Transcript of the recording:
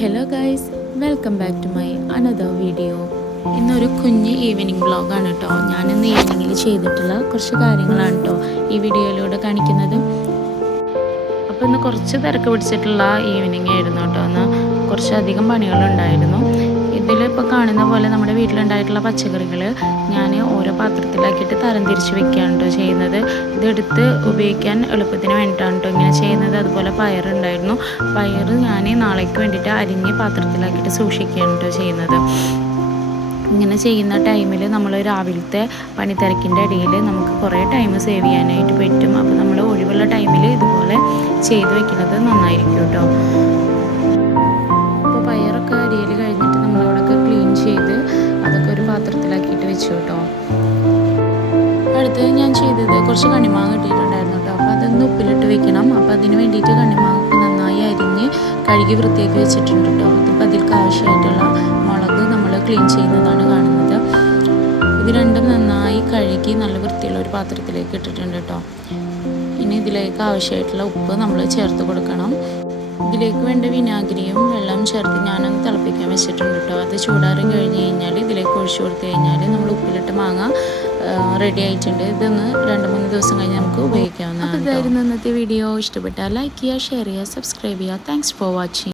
Hello guys, welcome back to my another video. ഇന്നൊരു കുഞ്ഞ് evening വ്ളോഗാണ് കേട്ടോ. ഞാനിന്ന് ഈവനിങ്ങിൽ ചെയ്തിട്ടുള്ള കുറച്ച് കാര്യങ്ങളാണ് കേട്ടോ ഈ വീഡിയോയിലൂടെ കാണിക്കുന്നത്. അപ്പോൾ ഇന്ന് കുറച്ച് തിരക്ക് പിടിച്ചിട്ടുള്ള ഈവനിങ് ആയിരുന്നു കേട്ടോ. ഇന്ന് കുറച്ചധികം പണികളുണ്ടായിരുന്നു. ഇതിലിപ്പോൾ കാണുന്ന പോലെ നമ്മുടെ വീട്ടിലുണ്ടായിട്ടുള്ള പച്ചക്കറികൾ ഞാൻ ഓരോ പാത്രത്തിലാക്കിയിട്ട് തരംതിരിച്ച് വെക്കുകയാണ് കേട്ടോ ചെയ്യുന്നത്. ഇതെടുത്ത് ഉപയോഗിക്കാൻ എളുപ്പത്തിന് വേണ്ടിയിട്ടാണ് കേട്ടോ ഇങ്ങനെ ചെയ്യുന്നത്. അതുപോലെ പയറുണ്ടായിരുന്നു. പയർ ഞാൻ നാളേക്ക് വേണ്ടിയിട്ട് അരിഞ്ഞ് പാത്രത്തിലാക്കിയിട്ട് സൂക്ഷിക്കുകയാണ് കേട്ടോ ചെയ്യുന്നത്. ഇങ്ങനെ ചെയ്യുന്ന ടൈമിൽ നമ്മൾ രാവിലത്തെ പണിത്തിരക്കിൻ്റെ ഇടയിൽ നമുക്ക് കുറേ ടൈം സേവ് ചെയ്യാനായിട്ട് പറ്റും. അപ്പോൾ നമ്മൾ ഒഴിവുള്ള ടൈമിൽ ഇതുപോലെ ചെയ്ത് വെക്കുന്നത് നന്നായിരിക്കും കേട്ടോ. അപ്പോൾ പയറൊക്കെ അരിയൽ കഴിഞ്ഞിട്ട് നമ്മളവിടെയൊക്കെ ക്ലീൻ ചെയ്ത് അതൊക്കെ ഒരു പാത്രത്തിലാക്കിയിട്ട് വെച്ചു കേട്ടോ. അടുത്ത് ഞാൻ ചെയ്തത് കുറച്ച് കണ്ണിമാങ്ങ കിട്ടിയിട്ടുണ്ടായിരുന്നു കേട്ടോ. അപ്പോൾ അതൊന്ന് ഉപ്പിലിട്ട് വെക്കണം. അപ്പോൾ അതിന് വേണ്ടിയിട്ട് കണ്ണിമാങ്ങ നന്നായി അരിഞ്ഞ് കഴുകി വൃത്തിയാക്കി വെച്ചിട്ടുണ്ട് കേട്ടോ. ഇതിപ്പോൾ അതിലേക്ക് ആവശ്യമായിട്ടുള്ള മുളക് നമ്മൾ ക്ലീൻ ചെയ്യുന്നതാണ് കാണുന്നത്. ഇത് രണ്ടും നന്നായി കഴുകി നല്ല വൃത്തിയുള്ള ഒരു പാത്രത്തിലേക്ക് ഇട്ടിട്ടുണ്ട് കേട്ടോ. ഇനി ഇതിലേക്ക് ആവശ്യമായിട്ടുള്ള ഉപ്പ് നമ്മൾ ചേർത്ത് കൊടുക്കണം. ഇതിലേക്ക് വേണ്ട വിനാഗിരിയും വെള്ളം ചേർത്ത് ഞാനൊന്ന് തിളപ്പിക്കാൻ വെച്ചിട്ടുണ്ട് കേട്ടോ. അത് ചൂടാറി കഴിഞ്ഞ് കഴിഞ്ഞാൽ ഇതിലേക്ക് ഒഴിച്ചു കൊടുത്തു കഴിഞ്ഞാൽ നമ്മൾ ഉപ്പിലിട്ട് മാങ്ങ റെഡി ആയിട്ടുണ്ട്. ഇതൊന്ന് 2-3 ദിവസം കഴിഞ്ഞ് നമുക്ക് ഉപയോഗിക്കാവുന്നതാണ്. ഇതായിരുന്നു ഇന്നത്തെ വീഡിയോ. ഇഷ്ടപ്പെട്ടാൽ ലൈക്ക് ചെയ്യുക, ഷെയർ ചെയ്യുക, സബ്സ്ക്രൈബ് ചെയ്യുക. Thanks for watching.